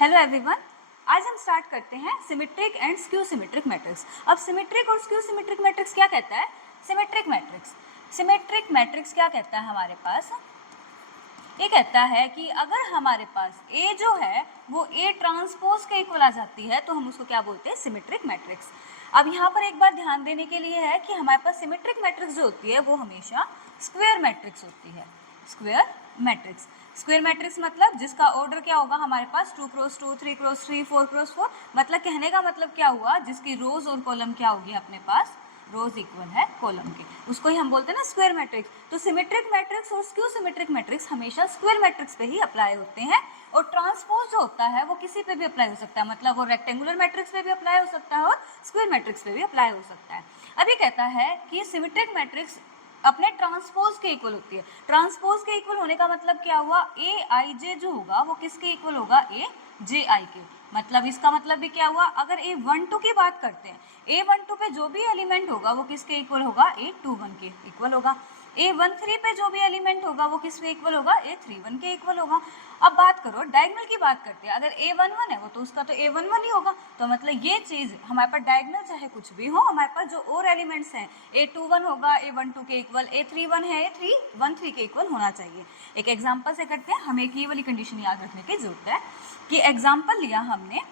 Hello everyone, आज हम start करते हैं symmetric and skew symmetric matrix. अब सिमेट्रिक और स्क्यू सिमेट्रिक मैट्रिक्स क्या कहता है? सिमेट्रिक मैट्रिक्स क्या कहता है हमारे पास? ये कहता है कि अगर हमारे पास A जो है वो A ट्रांसपोज के इक्वल आ जाती है तो हम उसको क्या बोलते हैं? Symmetric matrix. अब यहाँ पर एक बार ध्यान देने के लिए है कि हमारे पास सिमेट्रिक मैट्रिक्स जो होती है वो हमेशा स्क्वायर मैट्रिक्स होती है। स्क्वायर मैट्रिक्स मतलब जिसका ऑर्डर क्या होगा हमारे पास 2 क्रॉस 2, 3 क्रॉस 3, 4 क्रॉस 4। मतलब कहने का मतलब क्या हुआ, जिसकी रोज और कॉलम क्या होगी अपने पास, रोज इक्वल है कॉलम के, उसको ही हम बोलते हैं ना स्क्वायर मैट्रिक्स। तो सिमेट्रिक मैट्रिक्स और स्क्यू सिमेट्रिक मैट्रिक्स हमेशा स्क्वायर मैट्रिक्स पे ही अप्लाई होते हैं। और ट्रांसपोज जो होता है वो किसी पे भी अप्लाई हो सकता है, मतलब वो रेक्टेंगुलर मैट्रिक्स पे भी अप्लाई हो सकता है और स्क्वायर मैट्रिक्स पे भी अप्लाई हो सकता है। अभी कहता है कि सिमेट्रिक मैट्रिक्स अपने ट्रांसपोज के इक्वल होती है। ट्रांसपोज के इक्वल होने का मतलब क्या हुआ, ए आई जे जो होगा वो किसके इक्वल होगा? ए जे आई के। मतलब इसका मतलब भी क्या हुआ, अगर A12 की बात करते हैं, A12 पे जो भी एलिमेंट होगा वो किसके इक्वल होगा? A21 के इक्वल होगा। A13 पे जो भी एलिमेंट होगा वो किसके इक्वल होगा? A31 के इक्वल होगा। अब बात करो डायगोनल की बात करते हैं, अगर A11 है वो तो उसका तो A11 ही होगा। तो मतलब ये चीज़ हमारे पास डायगोनल चाहे कुछ भी हो, हमारे पास जो और एलिमेंट्स हैं A21 होगा A12 के इक्वल, A31 है A313 के इक्वल होना चाहिए। एक एग्जाम्पल से करते हैं, हमें एक ये वाली कंडीशन याद रखने की जरूरत है कि एग्जाम्पल लिया हमने।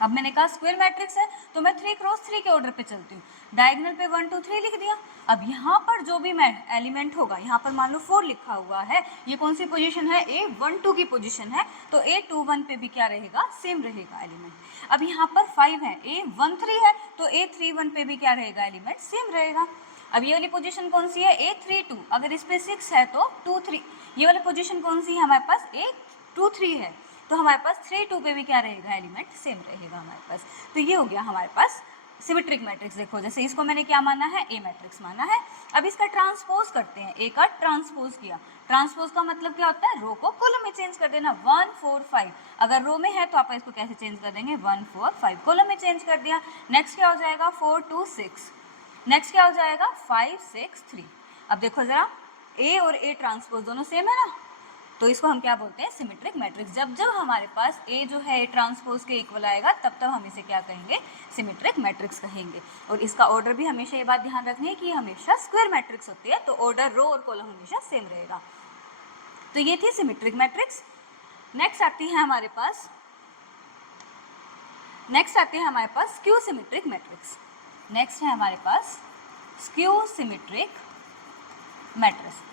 अब मैंने कहा स्क्वायर मैट्रिक्स है तो मैं 3 क्रॉस 3 के ऑर्डर पे चलती हूँ, डायगोनल पे 1 2 3 लिख दिया। अब यहाँ पर जो भी मैं एलिमेंट होगा, यहाँ पर मान लो 4 लिखा हुआ है, ये कौन सी पोजीशन है? A12 की पोजीशन है, तो A21 पे भी क्या रहेगा? सेम रहेगा एलिमेंट। अब यहाँ पर 5 है, A13 है, तो A31 पे भी क्या रहेगा? एलिमेंट सेम रहेगा। अब ये वाली पोजीशन कौन सी है? A32। अगर इस पे 6 है तो 2 3। ये वाली पोजीशन कौन सी है हमारे पास? A23 है, तो हमारे पास 3 2 पे भी क्या रहेगा? एलिमेंट सेम रहेगा हमारे पास। तो ये हो गया हमारे पास सिमेट्रिक मैट्रिक्स। देखो जैसे इसको मैंने क्या माना है? ए मैट्रिक्स माना है। अब इसका ट्रांसपोज करते हैं, ए का ट्रांसपोज किया। ट्रांसपोज का मतलब क्या होता है? रो को कॉलम में चेंज कर देना। 1 4 5 अगर रो में है तो आप इसको कैसे चेंज कर देंगे? 1 4 5 कॉलम में चेंज कर दिया। नेक्स्ट क्या हो जाएगा? 4 2 6। नेक्स्ट क्या हो जाएगा? 5 6 3। अब देखो जरा, ए और ए ट्रांसपोज दोनों सेम है ना, तो इसको हम क्या बोलते हैं? Symmetric matrix. जब जब हमारे पास ए जो है ए ट्रांसपोज के इक्वल आएगा तब तब हम इसे क्या कहेंगे? सिमेट्रिक मैट्रिक्स कहेंगे। और इसका ऑर्डर भी हमेशा ये बात ध्यान रखनी है कि हमेशा स्क्वायर मैट्रिक्स होती है, तो ऑर्डर रो और कॉलम हमेशा सेम रहेगा। तो ये थी सिमेट्रिक मैट्रिक्स। नेक्स्ट आती है हमारे पास स्क्यू सिमेट्रिक मैट्रिक्स। नेक्स्ट है हमारे पास skew symmetric matrix.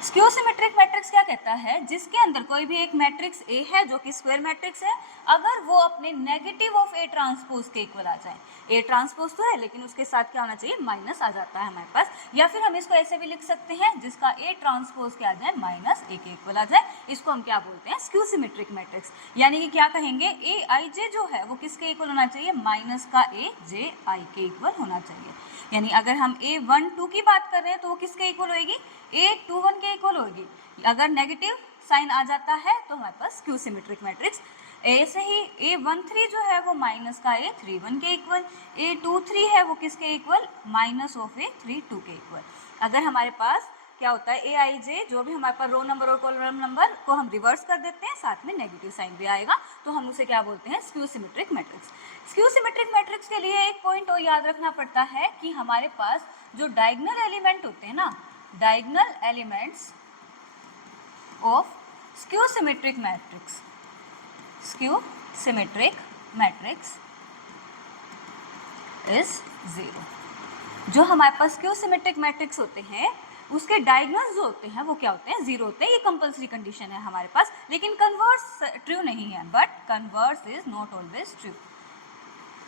Skew symmetric matrix क्या कहता है? जिसके अंदर कोई भी एक मैट्रिक्स ए है जो कि स्क्वायर मैट्रिक्स है, अगर वो अपने नेगेटिव ऑफ ए ट्रांसपोज के इक्वल आ जाए। ए ट्रांसपोज तो है लेकिन उसके साथ क्या होना चाहिए? माइनस आ जाता है हमारे पास। या फिर हम इसको ऐसे भी लिख सकते हैं, जिसका ए ट्रांसपोज क्या आ जाए? माइनस ए के इक्वल आ जाए। इसको हम क्या बोलते हैं? Skew symmetric matrix. यानी कि क्या कहेंगे? ए आई जे जो है वो किसके इक्वल होना चाहिए? माइनस का ए जे आई के इक्वल होना चाहिए। यानी अगर हम A12 की बात कर रहे हैं तो वो किसके इक्वल होएगी? A21 के इक्वल होगी। अगर नेगेटिव साइन आ जाता है तो हमारे पास स्क्यू सिमेट्रिक मैट्रिक्स। ऐसे ही A13 जो है वो माइनस का A31 के इक्वल, A23 है वो किसके इक्वल? माइनस ऑफ A32 के इक्वल। अगर हमारे पास क्या होता है? ए आई जे जो भी हमारे पास रो नंबर और कॉलम नंबर को हम रिवर्स कर देते हैं, साथ में नेगेटिव साइन भी आएगा, तो हम उसे क्या बोलते हैं? Skew symmetric matrix. Skew symmetric matrix के लिए एक पॉइंट और याद रखना पड़ता है कि हमारे पास जो डायगोनल एलिमेंट होते हैं ना, diagonal elements of skew symmetric matrix is 0। जो हमारे पास स्क्यू सिमेट्रिक मैट्रिक्स होते हैं उसके डायगोनल्स जो होते हैं वो क्या होते हैं? 0 होते हैं। ये कंपल्सरी कंडीशन है हमारे पास, लेकिन कन्वर्स ट्रू नहीं है। But converse is not always true.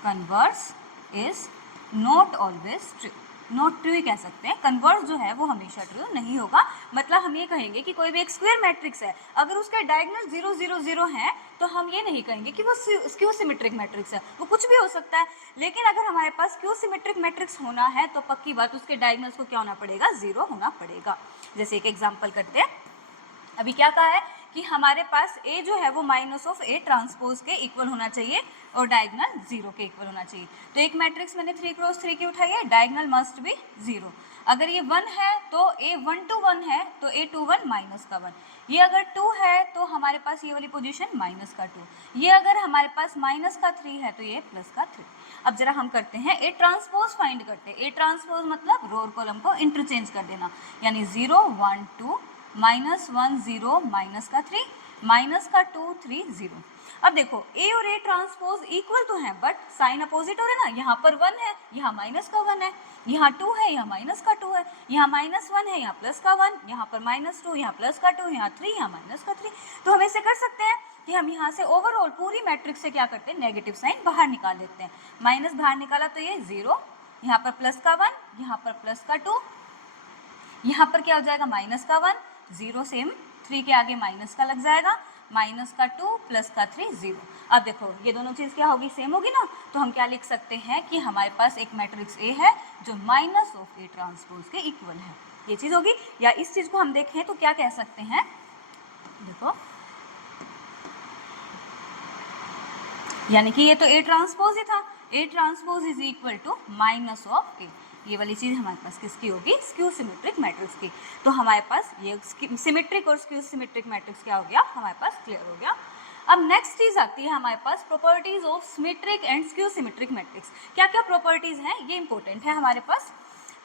Converse is not always true. Not true ही कह सकते हैं, कन्वर्स जो है वो हमेशा ट्रू नहीं होगा। मतलब हम ये कहेंगे कि कोई भी एक स्क्वायर मैट्रिक्स है, अगर उसका डायगोनल 0 0 0 है तो हम ये नहीं कहेंगे कि वो स्क्यू सिमेट्रिक मैट्रिक्स है, वो कुछ भी हो सकता है। लेकिन अगर हमारे पास स्क्यू सिमेट्रिक मैट्रिक्स होना है तो पक्की बात उसके डायगोनल्स को क्या होना पड़ेगा? 0 होना पड़ेगा। जैसे एक एग्जाम्पल करते हैं। अभी क्या कहा है कि हमारे पास ए जो है वो माइनस ऑफ ए ट्रांसपोज के इक्वल होना चाहिए और डायगोनल 0 के इक्वल होना चाहिए। तो एक मैट्रिक्स मैंने 3 क्रॉस 3 की उठाई है, डायगोनल मस्ट बी 0। अगर ये 1 है तो A12 1 है तो A21 माइनस का 1। ये अगर 2 है तो हमारे पास ये वाली पोजीशन माइनस का 2, ये अगर हमारे पास माइनस का 3 है तो ये प्लस का 3। अब जरा हम करते हैं ए ट्रांसपोज फाइंड करते हैं। ए ट्रांसपोज मतलब रो और कॉलम को इंटरचेंज कर देना, यानी 0 1 2 -1 0 माइनस का 3 माइनस का 2 3 0। अब देखो ए और ए ट्रांसपोज इक्वल तो है बट साइन अपोजिट हो रहे ना, यहाँ पर 1 है, यहाँ माइनस का 1 है, यहाँ 2 है, यहाँ माइनस का 2 है, यहाँ -1 है, यहाँ प्लस का 1, यहाँ पर -2, यहाँ प्लस का 2, यहाँ 3, यहाँ माइनस का 3। तो हम ऐसे कर सकते हैं कि हम यहाँ से ओवरऑल पूरी मैट्रिक्स से क्या करते हैं, नेगेटिव साइन बाहर निकाल लेते हैं। माइनस बाहर निकाला तो ये 0, यहाँ पर प्लस का 1, यहाँ पर प्लस का 2, यहाँ पर क्या हो जाएगा माइनस का 1, 0 सेम, 3 के आगे माइनस का लग जाएगा, माइनस का 2 प्लस का 3 0। अब देखो ये दोनों चीज़ क्या होगी, सेम होगी ना, तो हम क्या लिख सकते हैं कि हमारे पास एक मैट्रिक्स ए है जो माइनस ऑफ ए ट्रांसपोज के इक्वल है, ये चीज़ होगी। या इस चीज़ को हम देखें तो क्या कह सकते हैं, देखो यानी कि ये तो ए ट्रांसपोज ही था, A transpose is equal to minus of A, ये वाली चीज़ हमारे पास किसकी होगी, स्क्यू सिमेट्रिक मैट्रिक्स की। तो हमारे पास ये सिमेट्रिक और स्क्यू सिमेट्रिक मैट्रिक्स क्या हो गया, हमारे पास क्लियर हो गया। अब नेक्स्ट चीज़ आती है हमारे पास properties of symmetric and skew symmetric matrix. क्या क्या प्रॉपर्टीज हैं, ये इंपॉर्टेंट है हमारे पास।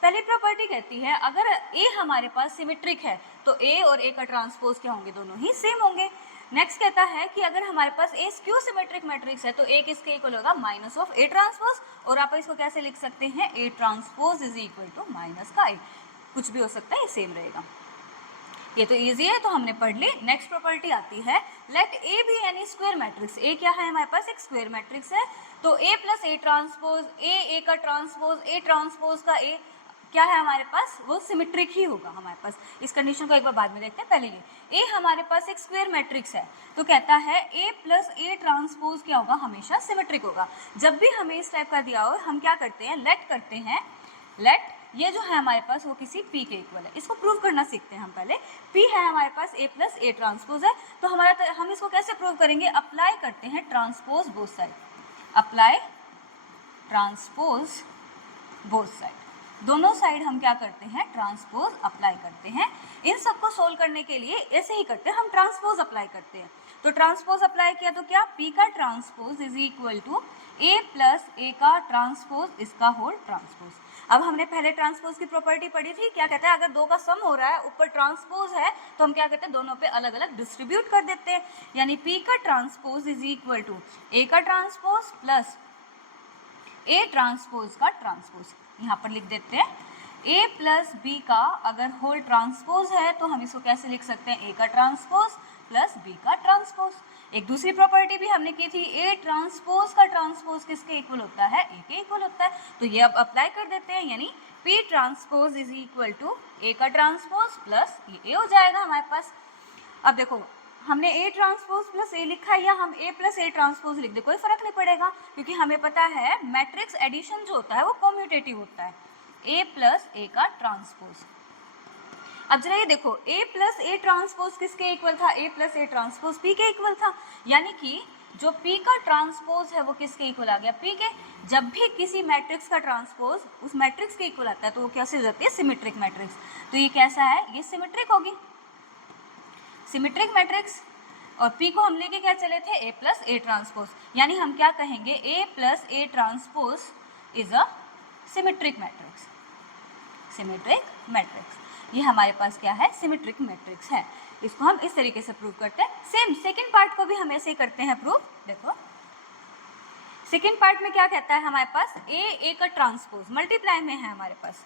पहली प्रॉपर्टी कहती है अगर ए हमारे पास सिमेट्रिक है तो ए और ए का ट्रांसपोज क्या होंगे, दोनों ही सेम होंगे। नेक्स्ट कहता है कि अगर हमारे पास ए स्क्यू सिमेट्रिक मैट्रिक्स है तो ए किसके इक्वल होगा, माइनस ऑफ ए ट्रांसपोज, और आप इसको कैसे लिख सकते हैं, A transpose is equal to minus का ए, कुछ भी हो सकता है, ये सेम रहेगा। ये तो इजी है, तो हमने पढ़ ली। नेक्स्ट प्रॉपर्टी आती है let A be any square matrix. A क्या है, हमारे पास एक स्क्वायर मैट्रिक्स है, तो ए प्लस ए ट्रांसपोज, ए का ट्रांसपोज, ए ट्रांसपोज का ए क्या है हमारे पास, वो सिमेट्रिक ही होगा हमारे पास। इस कंडीशन को एक बार बाद में देखते हैं, पहले ये ए हमारे पास एक स्क्वायर मैट्रिक्स है, तो कहता है ए प्लस ए ट्रांसपोज क्या होगा, हमेशा सिमेट्रिक होगा। जब भी हमें इस टाइप का दिया हो हम क्या करते हैं, लेट करते हैं, लेट ये जो है हमारे पास वो किसी p के इक्वल है। इसको प्रूव करना सीखते हैं हम पहले। p है हमारे पास a प्लस ए ट्रांसपोज है, तो हमारा हम इसको कैसे प्रूव करेंगे, अप्लाई करते हैं transpose both side, apply transpose both side, दोनों साइड हम क्या करते हैं, ट्रांसपोज अप्लाई करते हैं। इन सबको सोल्व करने के लिए ऐसे ही करते हैं, हम ट्रांसपोज अप्लाई करते हैं। तो ट्रांसपोज अप्लाई किया तो क्या, p का transpose is equal to a plus A का ट्रांसपोज इसका होल ट्रांसपोज। अब हमने पहले ट्रांसपोज की प्रॉपर्टी पढ़ी थी, क्या कहता है अगर दो का सम हो रहा है ऊपर ट्रांसपोज है तो हम क्या कहते हैं, दोनों पे अलग अलग डिस्ट्रीब्यूट कर देते हैं, यानी p का transpose is equal to a का ट्रांसपोज प्लस ए ट्रांसपोज का ट्रांसपोज। यहाँ पर लिख देते हैं a प्लस बी का अगर होल ट्रांसपोज है तो हम इसको कैसे लिख सकते हैं, a का ट्रांसपोज प्लस b का ट्रांसपोज। एक दूसरी प्रॉपर्टी भी हमने की थी, a ट्रांसपोज का ट्रांसपोज किसके इक्वल होता है, a के इक्वल होता है, तो ये अब अप्लाई कर देते हैं, यानी p transpose is equal to a का ट्रांसपोज प्लस ये a हो जाएगा हमारे पास। अब देखो हमने a ट्रांसपोज प्लस a लिखा है या हम a प्लस a ट्रांसपोज लिख दे, कोई फर्क नहीं पड़ेगा, क्योंकि हमें पता है मैट्रिक्स एडिशन जो होता है वो कम्यूटेटिव होता है, a प्लस a का ट्रांसपोज। अब जरा ये देखो a प्लस ए ट्रांसपोज किसके इक्वल था, a plus A transpose p के इक्वल था, यानी कि जो p का ट्रांसपोज है वो किसके इक्वल आ गया, p के। जब भी किसी मैट्रिक्स का ट्रांसपोज उस मैट्रिक्स के इक्वल आता है तो वो कैसे हो जाती है, सिमेट्रिक मैट्रिक्स। तो ये कैसा है, ये सिमेट्रिक होगी, सिमेट्रिक मैट्रिक्स। और p को हम लेके क्या चले थे, a प्लस ए ट्रांसपोज, यानी हम क्या कहेंगे, a plus A transpose is a symmetric matrix, symmetric matrix. ये हमारे पास क्या है, सिमेट्रिक मैट्रिक्स है। इसको हम इस तरीके से प्रूव करते हैं। सेम सेकंड पार्ट को भी हम ऐसे ही करते हैं प्रूव। देखो सेकंड पार्ट में क्या कहता है हमारे पास, ए का ट्रांसपोज मल्टीप्लाई में है हमारे पास,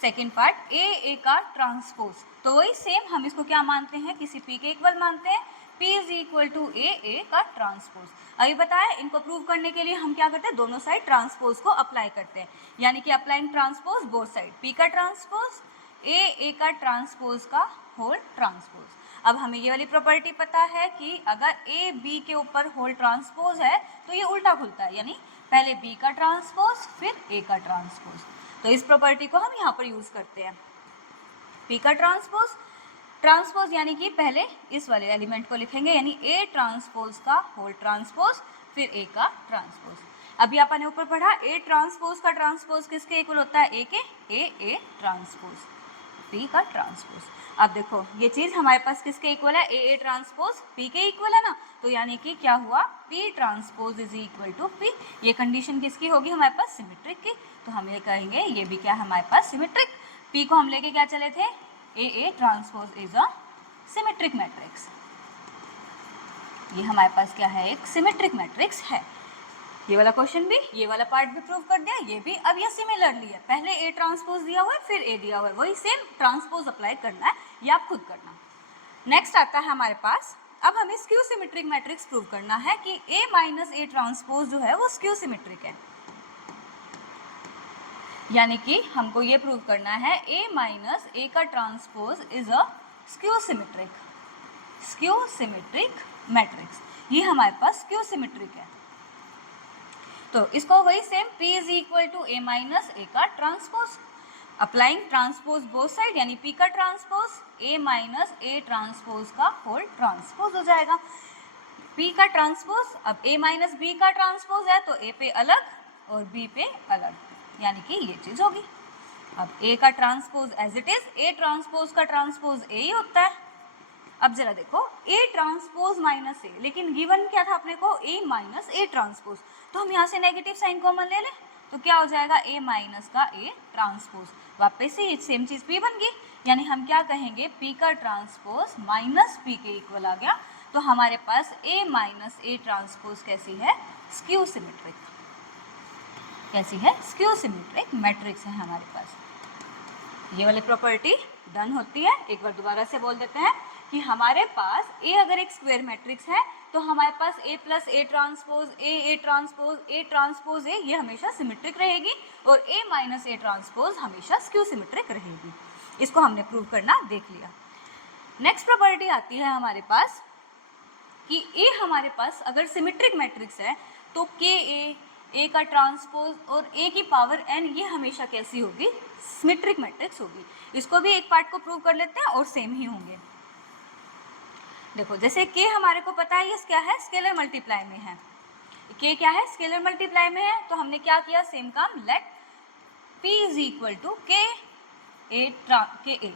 सेकंड पार्ट ए का ट्रांसपोज, तो वही सेम हम इसको क्या मानते हैं, किसी p के इक्वल मानते हैं, p इज इक्वल टू ए का ट्रांसपोज। अभी बताया, इनको प्रूव करने के लिए हम क्या करते हैं, दोनों साइड ट्रांसपोज को अप्लाई करते हैं, यानी कि applying transpose both side, p का ट्रांसपोज ए का ट्रांसपोज का होल ट्रांसपोज। अब हमें ये वाली प्रॉपर्टी पता है कि अगर ए बी के ऊपर होल ट्रांसपोज है तो ये उल्टा खुलता है, यानी पहले b का ट्रांसपोज फिर a का ट्रांसपोज। तो इस प्रॉपर्टी को हम यहाँ पर यूज करते हैं, p का ट्रांसपोज, ट्रांसपोज यानी कि पहले इस वाले एलिमेंट को लिखेंगे, यानी a ट्रांसपोज का होल ट्रांसपोज फिर a का ट्रांसपोज। अभी आपने ऊपर पढ़ा a ट्रांसपोज का ट्रांसपोज किसके इक्वल होता है, a के, a ट्रांसपोज p का ट्रांसपोज। अब देखो ये चीज हमारे पास किसके इक्वल है, ए ट्रांसपोज पी के इक्वल है ना, तो यानी कि क्या हुआ, P transpose is equal to P. ये कंडीशन किसकी होगी हमारे पास, सिमेट्रिक की, तो हम ये कहेंगे ये भी क्या है हमारे पास, सिमेट्रिक। पी को हम लेके क्या चले थे, ए transpose is a symmetric matrix. ये हमारे पास क्या है, एक सिमेट्रिक मैट्रिक्स है। ये वाला क्वेश्चन भी, ये वाला पार्ट भी प्रूव कर दिया, ये भी। अब ये सिमिलरली है, पहले ए ट्रांसपोज दिया हुआ है फिर ए दिया हुआ है, वही सेम ट्रांसपोज अप्लाई करना है, ये आप खुद करना। नेक्स्ट आता है हमारे पास, अब हमें स्क्यू सिमेट्रिक मैट्रिक्स प्रूव करना है कि ए माइनस ए ट्रांसपोज जो है वो स्क्यू सिमेट्रिक है। यानी कि हमको ये प्रूव करना है ए माइनस ए का transpose is a skew symmetric matrix. ये हमारे पास स्क्यू सिमेट्रिक है, तो इसको वही same P is equal to A minus A का transpose, applying transpose both side, यानी P का transpose A minus A transpose का होल ट्रांसपोज हो जाएगा। P का ट्रांसपोज, अब A माइनस B का ट्रांसपोज है तो A पे अलग और B पे अलग, यानी कि ये चीज होगी। अब A का transpose as it is, A transpose का ट्रांसपोज A ही होता है। अब जरा देखो A ट्रांसपोज माइनस A, लेकिन गिवन क्या था अपने को, A माइनस A ट्रांसपोज, तो हम यहाँ से नेगेटिव साइन कॉमन ले लें तो क्या हो जाएगा, A माइनस का A ट्रांसपोज, वापस से सेम चीज P बन गई, यानी हम क्या कहेंगे, P का ट्रांसपोज माइनस P के इक्वल आ गया, तो हमारे पास A माइनस A ट्रांसपोज कैसी है, स्क्यू सिमेट्रिक। कैसी है, स्क्यू सिमेट्रिक मैट्रिक्स है हमारे पास। ये वाली प्रॉपर्टी डन होती है। एक बार दोबारा से बोल देते हैं कि हमारे पास A अगर एक स्क्वायर मैट्रिक्स है तो हमारे पास A plus A transpose A transpose A ये हमेशा सिमेट्रिक रहेगी, और A माइनस ए ट्रांसपोज हमेशा स्क्यू सिमेट्रिक रहेगी। इसको हमने प्रूव करना देख लिया। नेक्स्ट प्रॉपर्टी आती है हमारे पास कि A हमारे पास अगर सिमेट्रिक मैट्रिक्स है तो A का ट्रांसपोज और A की पावर n ये हमेशा कैसी होगी, सिमेट्रिक मैट्रिक्स होगी। इसको भी एक पार्ट को प्रूव कर लेते हैं और सेम ही होंगे। देखो जैसे K हमारे को पता है ये क्या है, स्केलर मल्टीप्लाई में है। K क्या है, स्केलर मल्टीप्लाई में है, तो हमने क्या किया, सेम काम, let P is equal to K A,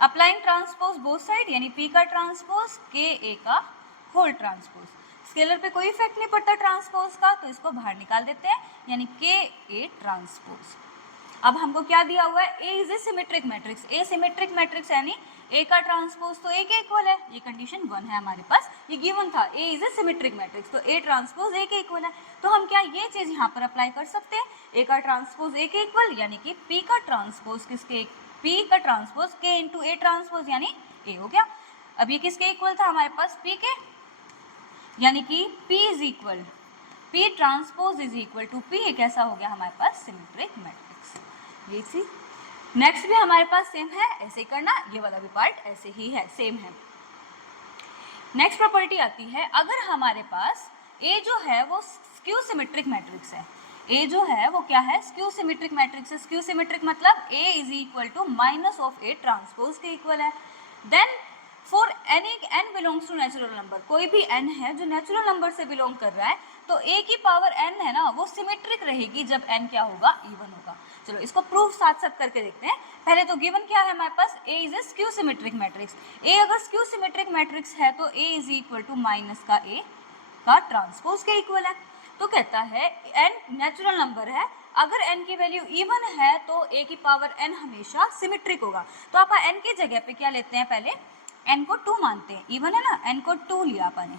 applying transpose both side, यानी P का ट्रांसपोज के ए का होल ट्रांसपोज। स्केलर पे कोई इफेक्ट नहीं पड़ता ट्रांसपोज का, तो इसको बाहर निकाल देते हैं, यानी के ए ट्रांसपोज। अब हमको क्या दिया हुआ है, A is A symmetric matrix, A symmetric matrix यानी A का ट्रांसपोज तो A के इक्वल है, ये कंडीशन 1 है हमारे पास, ये गिवन था, A is A symmetric matrix तो A ट्रांसपोज A के इक्वल है, तो हम क्या ये चीज यहाँ पर अप्लाई कर सकते हैं, A का ट्रांसपोज A के इक्वल, यानी कि P का ट्रांसपोज किसके, P का transpose K into A transpose यानी A हो गया। अब ये किसके इक्वल था हमारे पास, P के, यानी कि P is equal, P transpose is equal to P, ये कैसा हो गया हमारे पास, सिमेट्रिक मैट्रिक्स। ये चीज नेक्स्ट भी हमारे पास सेम है, ऐसे ही करना, ये वाला भी पार्ट ऐसे ही है, सेम है। नेक्स्ट प्रॉपर्टी आती है, अगर हमारे पास A जो है वो स्क्यू सिमेट्रिक मैट्रिक्स है, A जो है वो क्या है, स्क्यू सिमेट्रिक मैट्रिक्स है। स्क्यू सिमेट्रिक मतलब A is equal to minus of A transpose के इक्वल है। Then for any n belongs to natural number, कोई भी n है जो नेचुरल नंबर से बिलोंग कर रहा है, तो A की पावर n है ना वो सिमेट्रिक रहेगी जब n क्या होगा, इवन होगा। चलो इसको प्रूफ साथ साथ करके देखते हैं। पहले तो गिवन क्या है हमारे पास, A is a skew symmetric matrix. A अगर स्क्यू सिमेट्रिक मैट्रिक्स है तो A is equal to minus का A का ट्रांसपोज के इक्वल है। तो कहता है n नेचुरल नंबर है, अगर n की वैल्यू इवन है तो A की पावर n हमेशा सिमेट्रिक होगा। तो आप n की जगह पे क्या लेते हैं, पहले n को 2 मानते हैं, इवन है ना, n को 2 लिया आपने,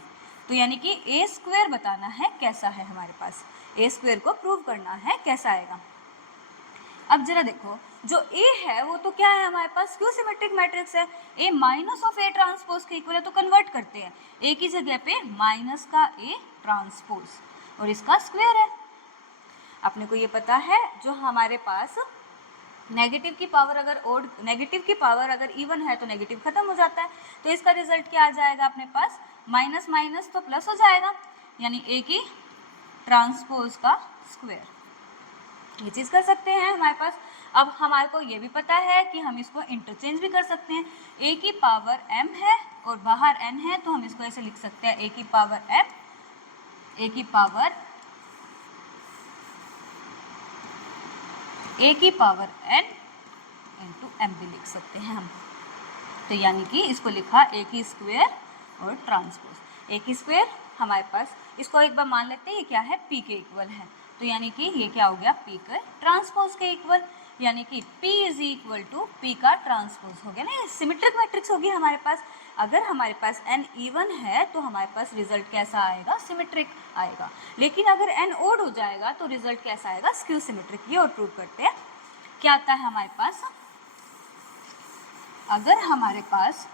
तो यानी कि A स्क्वायर बताना है कैसा है हमारे पास, A स्क्वायर को प्रूव करना है कैसा आएगा। अब जरा देखो जो A है वो तो क्या है हमारे पास, स्क्यू सिमेट्रिक मैट्रिक्स है, A minus of A transpose के इक्वल है, तो कन्वर्ट करते हैं, A की जगह पे माइनस का A ट्रांसपोज और इसका स्क्वायर है। अपने को ये पता है जो हमारे पास नेगेटिव की पावर अगर ओड, नेगेटिव की पावर अगर इवन है तो नेगेटिव खत्म हो जाता है, तो इसका रिजल्ट क्या आ जाएगा अपने पास, माइनस माइनस तो प्लस हो जाएगा, यानी A की ट्रांसपोज का स्क्वायर। ये चीज़ कर सकते हैं हमारे पास। अब हमारे को ये भी पता है कि हम इसको इंटरचेंज भी कर सकते हैं, A की पावर m है और बाहर n है, तो हम इसको ऐसे लिख सकते हैं, A की पावर m, A की पावर n इंटू m भी लिख सकते हैं हम। तो यानी कि इसको लिखा ए की स्क्वायर और ट्रांसपोज। ए की स्क्वायर हमारे पास, इसको एक बार मान लेते हैं ये क्या है, पी के इक्वल है, तो यानी कि ये क्या हो गया, पी का ट्रांसपोज के इक्वल, यानी कि P is equal to P का ट्रांसपोज हो गया ना, ये सिमेट्रिक मैट्रिक्स होगी हमारे पास। अगर हमारे पास n इवन है तो हमारे पास रिजल्ट कैसा आएगा, सिमेट्रिक आएगा, लेकिन अगर n ओड हो जाएगा तो रिजल्ट कैसा आएगा, स्क्यू सिमेट्रिक। ये और प्रूव करते हैं। क्या आता है हमारे पास, अगर हमारे पास,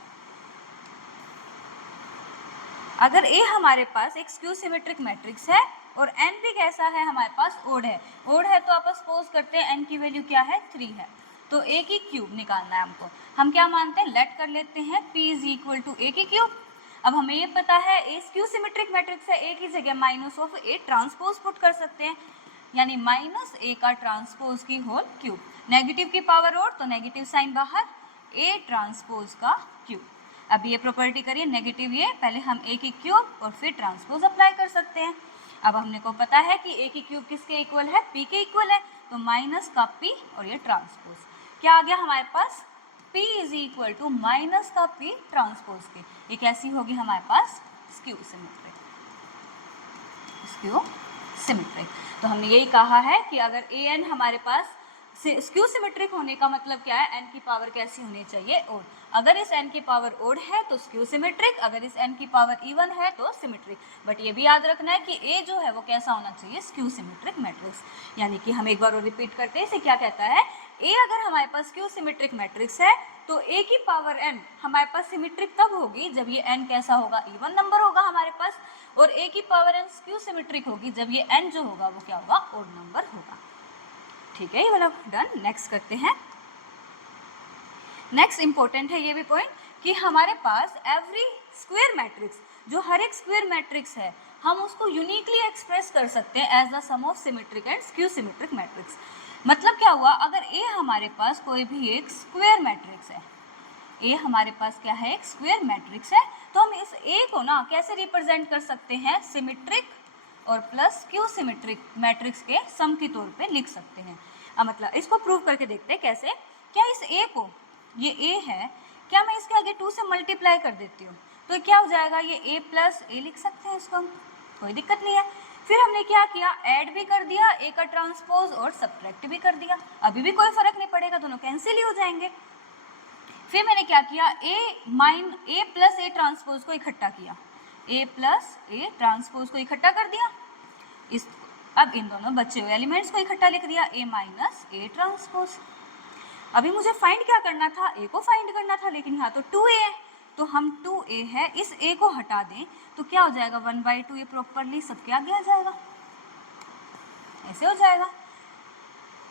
अगर A हमारे पास एक स्क्यू सिमेट्रिक मैट्रिक्स है और n भी कैसा है, हमारे पास ओड है, ओड है तो आप सपोज करते हैं n की वैल्यू क्या है, 3 है, तो A की क्यूब निकालना है हमको। हम क्या मानते हैं, लेट कर लेते हैं P is equal to A की क्यूब। अब हमें ये पता है A स्क्यू सिमेट्रिक मैट्रिक्स है, A की जगह minus of A transpose put कर सकते हैं, यानी माइनस A का ट्रांसपोज की होल क्यूब, नेगेटिव की पावर ओड तो नेगेटिव साइन बाहर, A ट्रांसपोज का क्यूब। अब ये प्रॉपर्टी करिए, नेगेटिव ये, पहले हम A की क्यूब और फिर ट्रांसपोज अप्लाई कर सकते हैं। अब हमने को पता है कि A की क्यूब किसके इक्वल है, P के इक्वल है, तो माइनस का P और ये ट्रांसपोज, क्या आ गया हमारे पास, P is equal to minus का P ट्रांसपोज के। ये कैसी होगी हमारे पास, स्क्यू सिमेट्रिक, स्क्यू सिमेट्रिक। तो हमने यही कहा है कि अगर an हमारे पास स्क्यू सिमेट्रिक होने का मतलब क्या है, n की पावर कैसी होनी चाहिए, ओड। अगर इस n की पावर ओड है तो स्क्यू सिमेट्रिक, अगर इस n की पावर इवन है तो सिमेट्रिक। बट ये भी याद रखना है कि a जो है वो कैसा होना चाहिए, स्क्यू सिमेट्रिक मैट्रिक्स। यानी कि हम एक बार और रिपीट करते हैं, इसे क्या कहता है, a अगर हमारे पास स्क्यू सिमेट्रिक मैट्रिक्स है तो a की पावर n हमारे पास सिमेट्रिक तब होगी जब ये n कैसा होगा, इवन नंबर होगा हमारे पास, और a की पावर n स्क्यू सिमेट्रिक होगी जब ये n जो होगा वो क्या होगा, ओड नंबर होगा। ठीक है, ये वाला डन। नेक्स्ट करते हैं। नेक्स्ट इंपॉर्टेंट है ये भी पॉइंट कि हमारे पास एवरी स्क्वायर मैट्रिक्स, जो हर एक स्क्वायर मैट्रिक्स है, हम उसको यूनिकली एक्सप्रेस कर सकते हैं as the sum of symmetric and skew symmetric matrix. मतलब क्या हुआ, अगर A हमारे पास कोई भी एक स्क्वायर मैट्रिक्स है, A हमारे पास क्या है, एक स्क्वायर मैट्रिक्स है, तो हम इस A को ना कैसे रिप्रेजेंट कर सकते हैं, सिमेट्रिक और प्लस स्क्यू सिमेट्रिक मैट्रिक्स के सम के तौर पे लिख सकते हैं। मतलब इसको प्रूव करके देखते हैं कैसे। क्या इस A को, ये A है, क्या मैं इसके आगे 2 से मल्टीप्लाई कर देती हूँ तो क्या हो जाएगा, ये A प्लस A लिख सकते हैं इसको हम, कोई दिक्कत नहीं है। फिर हमने क्या किया, ऐड भी कर दिया A का ट्रांसपोज और सब्ट्रैक्ट भी कर दिया, अभी भी कोई फर्क नहीं पड़ेगा, दोनों कैंसिल ही हो जाएंगे। फिर मैंने क्या किया, A प्लस A ट्रांसपोज को इकट्ठा किया, A प्लस A ट्रांसपोज को इकट्ठा कर दिया, इस अब इन दोनों बचे हुए एलिमेंट्स को इकट्ठा लिख दिया, A माइनस A ट्रांसपोज। अभी मुझे फाइंड क्या करना था, A को फाइंड करना था, लेकिन यहाँ तो 2A है, तो हम 2A है, इस A को हटा दें तो क्या हो जाएगा, 1/2 ये प्रॉपरली सबके आगे आ जाएगा, ऐसे हो जाएगा।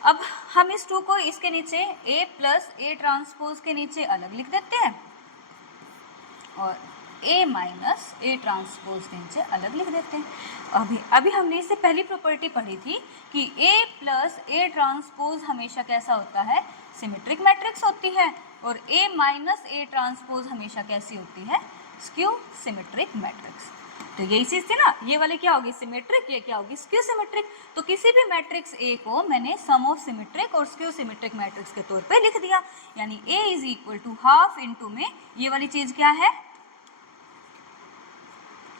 अब हम इस 2 को इसके नीचे A प्लस A ट्रांसपोज के नीचे अलग लिख देते हैं और A माइनस A ट्रांसपोज के नीचे अलग लिख देते हैं। अभी हमने इससे पहली प्रॉपर्टी पढ़ी थी कि A प्लस A ट्रांसपोज हमेशा कैसा होता है, सिमेट्रिक मैट्रिक्स होती है, और A माइनस A ट्रांसपोज हमेशा कैसी होती है, स्क्यू सिमेट्रिक मैट्रिक्स। तो यही चीज़ थी ना, ये वाली क्या होगी, सिमेट्रिक, ये क्या होगी, स्क्यू सिमेट्रिक। तो किसी भी मैट्रिक्स A को मैंने सम ऑफ सिमेट्रिक और स्क्यू सिमेट्रिक मैट्रिक्स के तौर पे लिख दिया, यानी A is equal to half into में ये वाली चीज़ क्या है,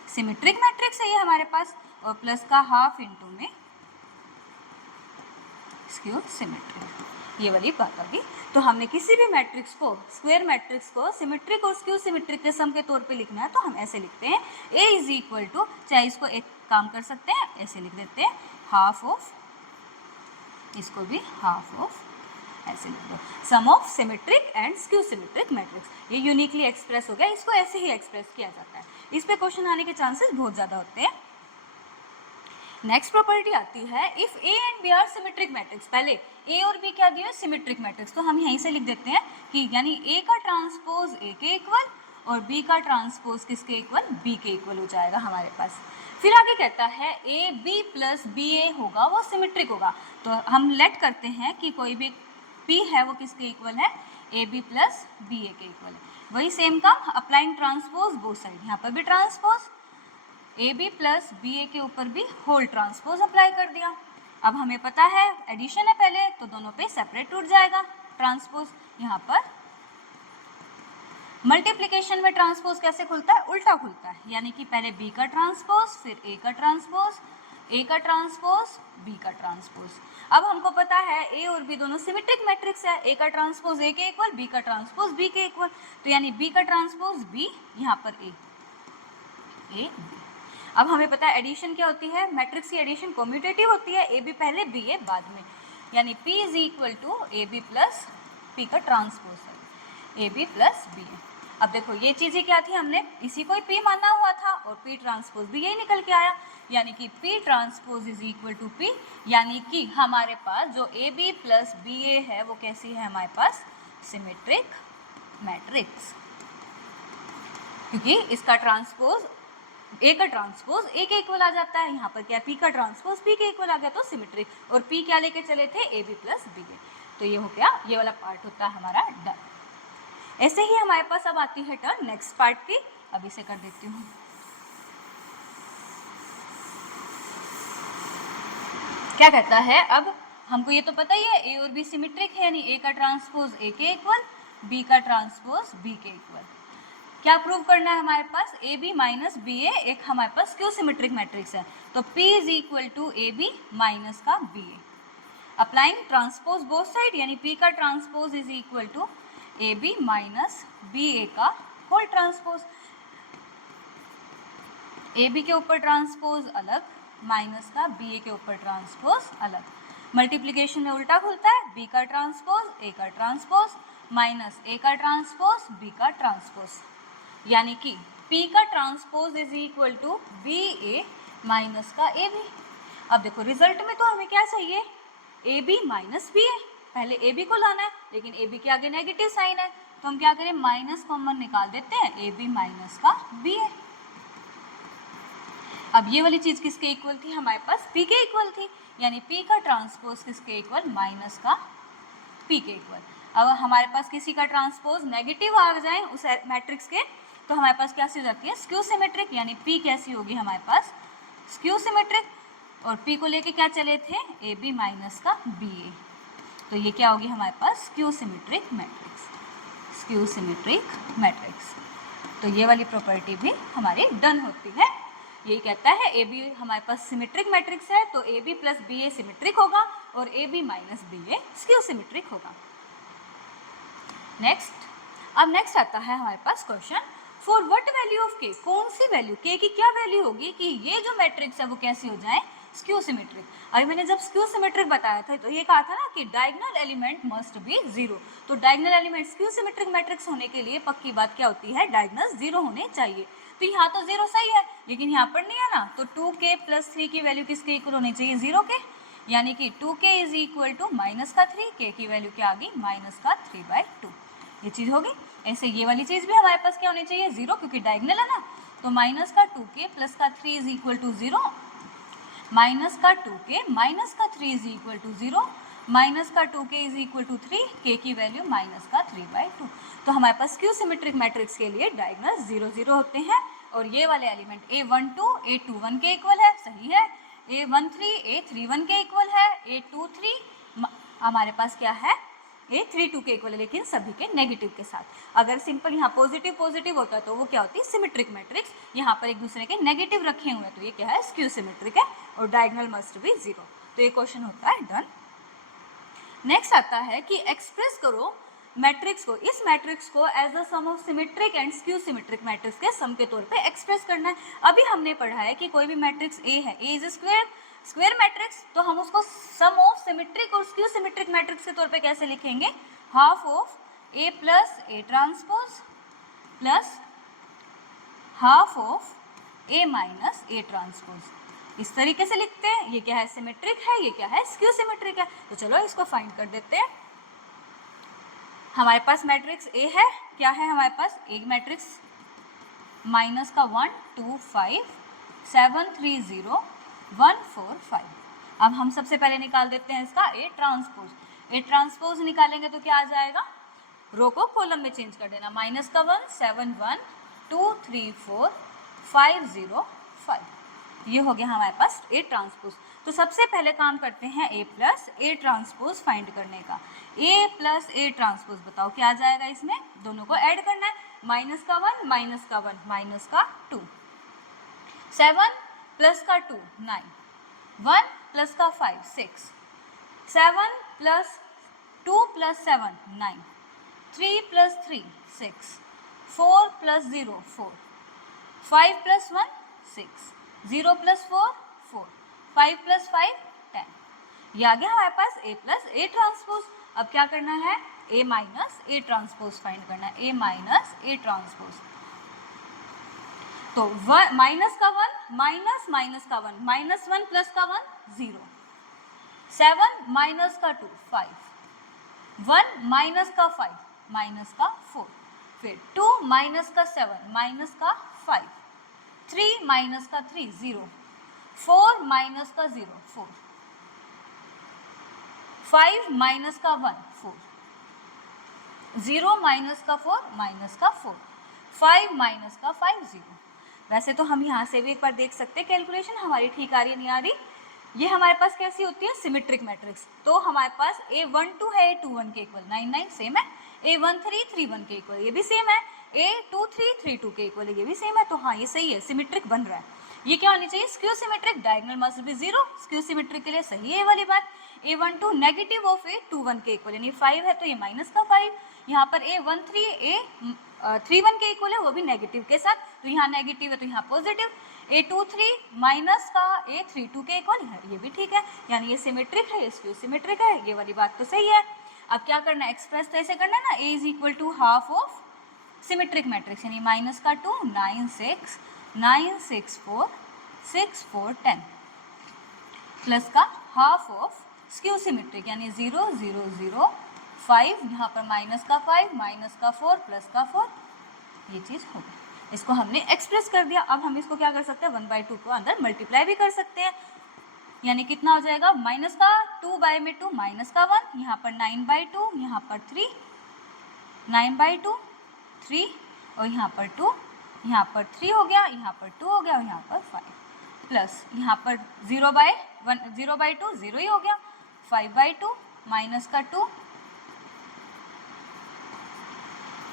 सिमेट्रिक मैट्रिक्स है ये हमारे पास, और प्लस का हाफ इंटू में स्क्यू सिमेट्रिक, ये वाली बात होगी। तो हमने किसी भी मैट्रिक्स को, स्क्वायर मैट्रिक्स को सिमेट्रिक और स्क्यू सिमेट्रिक के सम के तौर पे लिखना है तो हम ऐसे लिखते हैं, A इज इक्वल टू, चाहे इसको एक काम कर सकते हैं, ऐसे लिख देते हैं, हाफ ऑफ, इसको भी हाफ ऑफ, ऐसे लिख दो, sum of symmetric and skew symmetric matrix. ये यूनिकली एक्सप्रेस हो गया, इसको ऐसे ही एक्सप्रेस किया जाता है, इस पे क्वेश्चन आने के चांसेस बहुत ज़्यादा होते हैं। नेक्स्ट प्रॉपर्टी आती है, if A and B are symmetric matrix. पहले A और B क्या दिए, सिमेट्रिक मैट्रिक्स, तो हम यहीं से लिख देते हैं कि यानी A का ट्रांसपोज A के इक्वल और B का ट्रांसपोज किसके इक्वल, B के इक्वल हो जाएगा हमारे पास। फिर आगे कहता है AB प्लस BA होगा वो सिमेट्रिक होगा, तो हम लेट करते हैं कि कोई भी P है वो किसके इक्वल है, AB प्लस BA के इक्वल है। वही सेम काम, अप्लाइंग ट्रांसपोज बोथ साइड, यहाँ पर भी ट्रांसपोज AB प्लस BA के ऊपर भी होल ट्रांसपोज अप्लाई कर दिया। अब हमें पता है एडिशन है पहले, तो दोनों पे सेपरेट टूट जाएगा ट्रांसपोज, यहाँ पर मल्टीप्लिकेशन में ट्रांसपोज कैसे खुलता है? उल्टा खुलता है, यानी कि पहले बी का ट्रांसपोज, फिर ए का ट्रांसपोज, ए का ट्रांसपोज, बी का ट्रांसपोज। अब हमको पता है ए और बी दोनों सिमेट्रिक मैट्रिक्स है, ए का ट्रांसपोज ए के इक्वल, बी का ट्रांसपोज बी के इक्वल, तो यानी बी का ट्रांसपोज बी, यहाँ पर ए बी। अब हमें पता है एडिशन क्या होती है, मैट्रिक्स की एडिशन कम्यूटेटिव होती है, ए बी पहले बी ए बाद में, यानी P is equal to A B plus P का ट्रांसपोज है, A B plus B A. अब देखो ये चीज़ें क्या थी, हमने इसी को ही P माना हुआ था और P ट्रांसपोज भी यही निकल के आया, यानी कि P transpose is equal to P, यानी कि हमारे पास जो A B plus B A है वो कैसी है हमारे पास, सिमेट्रिक मैट्रिक्स, क्योंकि इसका ट्रांसपोज ए का ट्रांसपोज ए के इक्वल आ जाता है, यहाँ पर क्या पी का ट्रांसपोज पी के इक्वल आ गया तो सिमेट्रिक, और पी क्या लेके चले थे, A B plus B A. तो ये हो गया, ये वाला पार्ट होता है हमारा डन। ऐसे ही हमारे पास अब आती है टर्न नेक्स्ट पार्ट की, अब इसे कर देती हूँ। क्या कहता है, अब हमको ये तो पता ही है ए और बी सिमेट्रिक है, यानी ए का ट्रांसपोज ए के इक्वल, बी का ट्रांसपोज बी के इक्वल। क्या प्रूव करना है हमारे पास, A B minus B A एक हमारे पास क्यों सिमेट्रिक मैट्रिक्स है, तो P is equal to A B minus का B A. Applying transpose both side, यानी P का transpose is equal to A B minus B A का होल ट्रांसपोज, ए बी के ऊपर ट्रांसपोज अलग माइनस का बी ए के ऊपर ट्रांसपोज अलग। मल्टीप्लीकेशन में उल्टा खुलता है, बी का ट्रांसपोज ए का ट्रांसपोज माइनस ए का ट्रांसपोज बी का ट्रांसपोज, यानी कि P का transpose is equal to B A minus का ए बी। अब देखो रिजल्ट में तो हमें क्या चाहिए, ए बी माइनस बी ए, पहले ए बी को लाना है, लेकिन ए बी के आगे नेगेटिव साइन है, तो हम क्या करें, माइनस कॉमन निकाल देते हैं, ए बी माइनस का बी ए। अब ये वाली चीज़ किसके इक्वल थी, हमारे पास P के इक्वल थी, यानी P का ट्रांसपोज किसके इक्वल, माइनस का P के इक्वल। अब हमारे पास किसी का ट्रांसपोज नेगेटिव आ जाए उस मैट्रिक्स के, तो हमारे पास क्या हो जाती है, स्क्यू सिमेट्रिक, यानी P कैसी होगी हमारे पास, स्क्यू सिमेट्रिक, और P को लेके क्या चले थे, ए बी माइनस का बी ए, तो ये क्या होगी हमारे पास, skew symmetric matrix, skew symmetric matrix. तो ये वाली प्रॉपर्टी भी हमारी डन होती है, यही कहता है ए बी हमारे पास सिमेट्रिक मैट्रिक्स है, तो A B plus B A symmetric होगा और A B minus B A skew symmetric होगा। नेक्स्ट, अब नेक्स्ट आता है हमारे पास question, for what value of K, कौन सी वैल्यू के की क्या वैल्यू होगी कि ये जो मैट्रिक्स है वो कैसी हो जाए, स्क्यू सिमेट्रिक। अभी मैंने जब स्क्यू सिमेट्रिक बताया था तो ये कहा था ना कि diagonal element must be zero, तो diagonal element skew symmetric matrix होने के लिए पक्की बात क्या होती है, डायगोनल जीरो होने चाहिए। तो यहाँ तो जीरो सही है, लेकिन यहाँ पर नहीं है ना, तो 2k प्लस 3 की वैल्यू किसके इक्वल होनी चाहिए, जीरो के, यानी कि 2k is equal to minus का 3, k की वैल्यू क्या आ गई, माइनस का 3/2, ये चीज़ होगी। ऐसे ये वाली चीज़ भी हमारे पास क्या होनी चाहिए, जीरो, क्योंकि डायगोनल है ना, तो माइनस का 2k प्लस का 3 is equal to zero, minus का 2k माइनस का 3 is equal to zero, minus का 2k is equal to 3, k की वैल्यू माइनस का 3/2। तो हमारे पास स्क्यू सिमेट्रिक मैट्रिक्स के लिए डायगोनल 0 0 होते हैं, और ये वाले एलिमेंट a12 a21 के इक्वल है, सही है, a13 a31 के इक्वल है, a23 हमारे पास क्या है, a32 के इक्वल है, लेकिन सभी के नेगेटिव के साथ। अगर सिंपल यहाँ पॉजिटिव पॉजिटिव होता है तो वो क्या होती है, सिमेट्रिक मैट्रिक्स, यहाँ पर एक दूसरे के नेगेटिव रखे हुए हैं तो ये क्या है, स्क्यू सिमेट्रिक है, और डायगोनल मस्ट बी जीरो, तो ये क्वेश्चन होता है डन। नेक्स्ट आता है कि एक्सप्रेस करो मैट्रिक्स को, इस मैट्रिक्स को as the sum of symmetric and skew symmetric matrix के सम के तौर पे एक्सप्रेस करना है। अभी हमने पढ़ा है कि कोई भी मैट्रिक्स ए है, ए इज स्क्वायर मैट्रिक्स, तो हम उसको सम ऑफ सिमेट्रिक और स्क्यू सिमेट्रिक मैट्रिक्स के तौर पे कैसे लिखेंगे, half of A plus A transpose plus half of A minus A transpose, इस तरीके से लिखते हैं। ये क्या है, सिमेट्रिक है, ये क्या है, स्क्यू सिमेट्रिक है। तो चलो इसको फाइंड कर देते हैं। हमारे पास मैट्रिक्स ए है, क्या है हमारे पास, एक मैट्रिक्स माइनस का 1 2 5 7 3 0 1 4 5। अब हम सबसे पहले निकाल देते हैं इसका ए ट्रांसपोज। ए ट्रांसपोज निकालेंगे तो क्या आ जाएगा, रो को कॉलम में चेंज कर देना, माइनस का 1 7 1 2 3 4 5 0 5, ये हो गया हमारे पास ए ट्रांसपोज। तो सबसे पहले काम करते हैं ए प्लस ए ट्रांसपोज फाइंड करने का। ए प्लस ए ट्रांसपोज, बताओ क्या आ जाएगा इसमें, दोनों को ऐड करना है, माइनस का 1 माइनस का 1 माइनस का 2, 7 प्लस का 2 9, 1 प्लस का 5 6, 7 plus 2 plus 7 9, 3 plus 3 6, 4 plus 0 4, 5 plus 1 6, 0 plus 4 4, 5 plus 5 10। ये आ गया हमारे पास ए प्लस ए ट्रांसपोज। अब क्या करना है, ए माइनस ए ट्रांसपोज फाइंड करना है, ए माइनस ए ट्रांसपोज। तो माइनस का 1 माइनस माइनस का 1 माइनस 1 प्लस का 1 0, 7 माइनस का 2 5, 1 माइनस का 5 माइनस का 4, फिर 2 माइनस का 7 माइनस का 5, 3 माइनस का 3 0, 4 माइनस का 0 4, 5 माइनस का 1 4, 0 माइनस का 4 माइनस का 4, 5 माइनस का 5 0। वैसे तो हम यहाँ से भी एक बार देख सकते हैं कैलकुलेशन हमारी ठीक आ रही है नहीं आ रही। ये हमारे पास कैसी होती है, सिमेट्रिक मैट्रिक्स। तो हमारे पास A12 है A21 के इक्वल 9 9 सेम है, A13 31 के इक्वल ये भी सेम है, A23 32 के इक्वल ये भी सेम है। तो हाँ ये सही है, सिमेट्रिक बन रहा है। ये क्या होनी चाहिए, skew symmetric, diagonal must be 0, skew symmetric के लिए सही है ये वाली बात। A12 नेगेटिव ऑफ A21 के इक्वल यानी 5 है तो ये माइनस का 5, यहाँ पर A13 A31 के इक्वल है वो भी नेगेटिव के साथ, तो यहाँ नेगेटिव है तो यहाँ पॉजिटिव, A23 माइनस का A32 के इक्वल है ये भी ठीक है, यानी ये सिमेट्रिक है, ये स्क्यू सिमेट्रिक है, ये वाली बात तो सही है। अब क्या करना है, एक्सप्रेस तो ऐसे करना है ना, A is equal to half of symmetric matrix, यानी माइनस का 2 9 6 9 6 4 6 4 10 प्लस का हाफ ऑफ स्क्यू सिमेट्रिक यानी 0 0 0 5, यहाँ पर माइनस का 5 माइनस का 4 प्लस का 4, ये चीज़ हो गई। इसको हमने एक्सप्रेस कर दिया। अब हम इसको क्या कर सकते हैं, 1/2 को अंदर मल्टीप्लाई भी कर सकते हैं, यानी कितना हो जाएगा, माइनस का 2/2 माइनस का 1, यहाँ पर 9/2, यहाँ पर 3 9/2 3 और यहाँ पर 2, यहाँ पर 3 हो गया, यहाँ पर 2 हो गया और यहाँ पर 5 प्लस यहाँ पर 0/2 0 ही हो गया, 5/2 माइनस का 2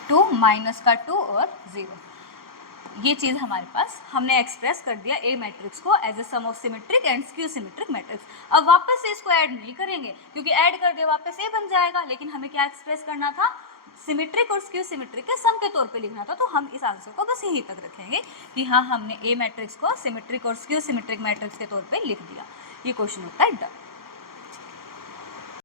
2 माइनस का 2 और 0, ये चीज़ हमारे पास हमने एक्सप्रेस कर दिया ए मैट्रिक्स को as a sum of symmetric and skew symmetric matrix. अब वापस से इसको ऐड नहीं करेंगे क्योंकि ऐड कर दिया वापस ए बन जाएगा, लेकिन हमें क्या एक्सप्रेस करना था, सिमेट्रिक और स्क्यू सिमेट्रिक के सम के तौर पे लिखना था। तो हम इस आंसर को बस यहीं तक रखेंगे कि हाँ हमने ए मैट्रिक्स को सिमेट्रिक और स्क्यू सिमेट्रिक मैट्रिक्स के तौर पे लिख दिया। ये क्वेश्चन होता है डन।